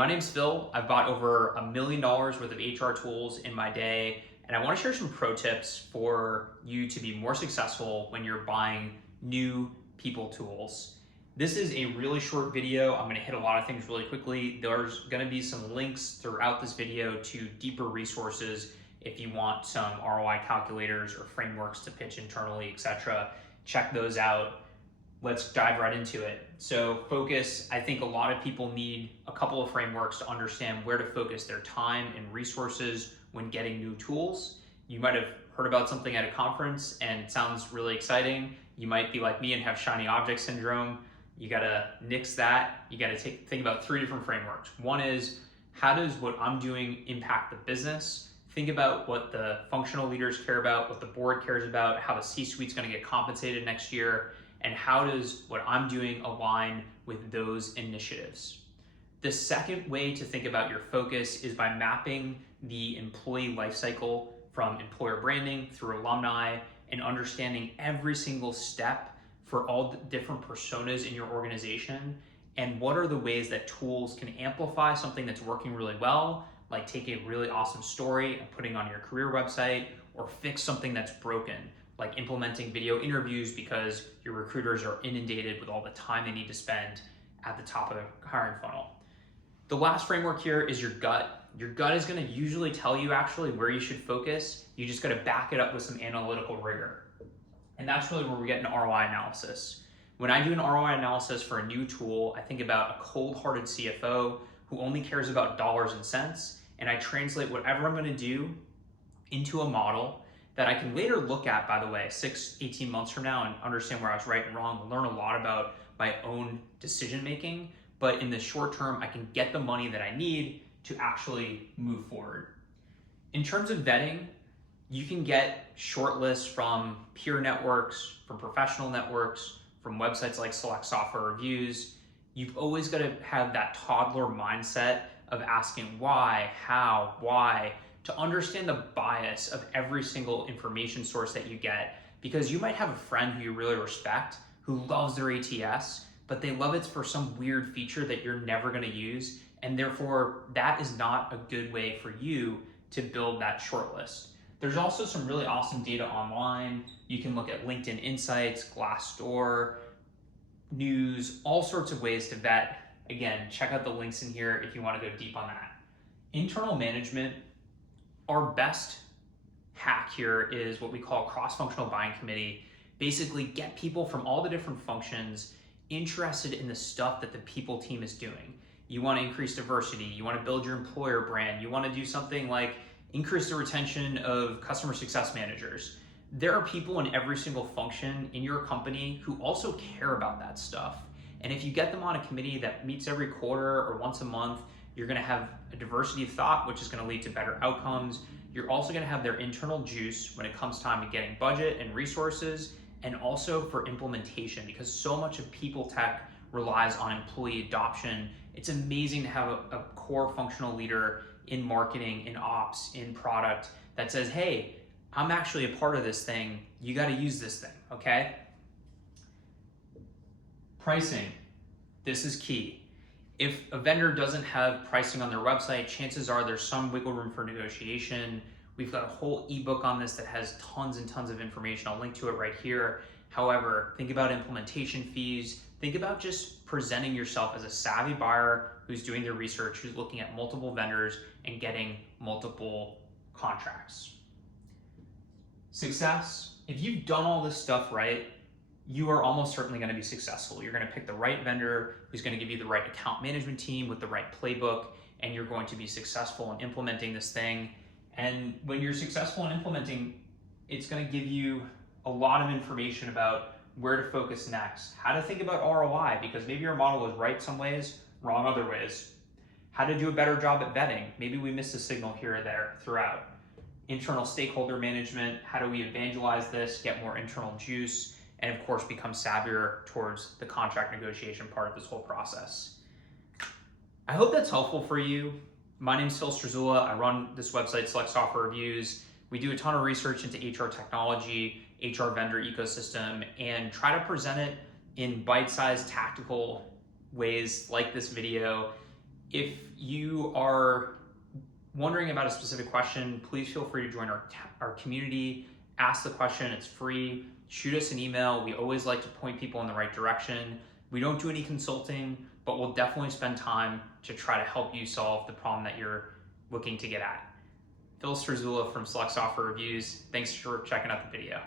my name's Phil. I've bought over $1 million worth of HR tools in my day, and I want to share some pro tips for you to be more successful when you're buying new people tools. This is a really short video. I'm going to hit a lot of things really quickly. There's going to be some links throughout this video to deeper resources if you want some ROI calculators or frameworks to pitch internally, etc. Check those out. Let's dive right into it. So focus, I think a lot of people need a couple of frameworks to understand where to focus their time and resources when getting new tools. You might have heard about something at a conference and it sounds really exciting. You might be like me and have shiny object syndrome. You gotta nix that. You gotta think about 3 different frameworks. One is, how does what I'm doing impact the business? Think about what the functional leaders care about, what the board cares about, how the C-suite's gonna get compensated next year, and how does what I'm doing align with those initiatives? The second way to think about your focus is by mapping the employee lifecycle from employer branding through alumni and understanding every single step for all the different personas in your organization and what are the ways that tools can amplify something that's working really well, like take a really awesome story and putting on your career website, or fix something that's broken, like implementing video interviews because your recruiters are inundated with all the time they need to spend at the top of the hiring funnel. The last framework here is your gut. Your gut is gonna usually tell you actually where you should focus. You just gotta back it up with some analytical rigor. And that's really where we get an ROI analysis. When I do an ROI analysis for a new tool, I think about a cold-hearted CFO who only cares about dollars and cents, and I translate whatever I'm gonna do into a model that I can later look at, by the way, 18 months from now and understand where I was right and wrong, learn a lot about my own decision-making. But in the short term, I can get the money that I need to actually move forward. In terms of vetting, you can get shortlists from peer networks, from professional networks, from websites like Select Software Reviews. You've always got to have that toddler mindset of asking why, how, why, to understand the bias of every single information source that you get, because you might have a friend who you really respect who loves their ATS, but they love it for some weird feature that you're never going to use, and therefore that is not a good way for you to build that shortlist. There's also some really awesome data online. You can look at LinkedIn Insights, Glassdoor, news, all sorts of ways to vet. Again, check out the links in here if you want to go deep on that. Internal management, our best hack here is what we call cross-functional buying committee. Basically get people from all the different functions interested in the stuff that the people team is doing. You want to increase diversity, you want to build your employer brand, you want to do something like increase the retention of customer success managers. There are people in every single function in your company who also care about that stuff. And if you get them on a committee that meets every quarter or once a month, you're going to have a diversity of thought, which is going to lead to better outcomes. You're also going to have their internal juice when it comes time to getting budget and resources, and also for implementation, because so much of people tech relies on employee adoption. It's amazing to have a core functional leader in marketing, in ops, in product that says, hey, I'm actually a part of this thing. You got to use this thing, okay? Pricing, this is key. If a vendor doesn't have pricing on their website, chances are there's some wiggle room for negotiation. We've got a whole ebook on this that has tons and tons of information. I'll link to it right here. However, think about implementation fees. Think about just presenting yourself as a savvy buyer who's doing their research, who's looking at multiple vendors and getting multiple contracts. Success, if you've done all this stuff right, you are almost certainly going to be successful. You're going to pick the right vendor who's going to give you the right account management team with the right playbook, and you're going to be successful in implementing this thing. And when you're successful in implementing, it's going to give you a lot of information about where to focus next, how to think about ROI, because maybe your model was right some ways, wrong other ways. How to do a better job at vetting. Maybe we missed a signal here or there throughout. Internal stakeholder management, how do we evangelize this, get more internal juice, and of course become savvier towards the contract negotiation part of this whole process. I hope that's helpful for you. My name's Phil Strazula. I run this website, Select Software Reviews. We do a ton of research into HR technology, HR vendor ecosystem, and try to present it in bite-sized tactical ways like this video If you are wondering about a specific question, please feel free to join our community. Ask the question, it's free. Shoot us an email. We always like to point people in the right direction. We don't do any consulting, but we'll definitely spend time to try to help you solve the problem that you're looking to get at. Phil Strazula from Select Software Reviews. Thanks for checking out the video.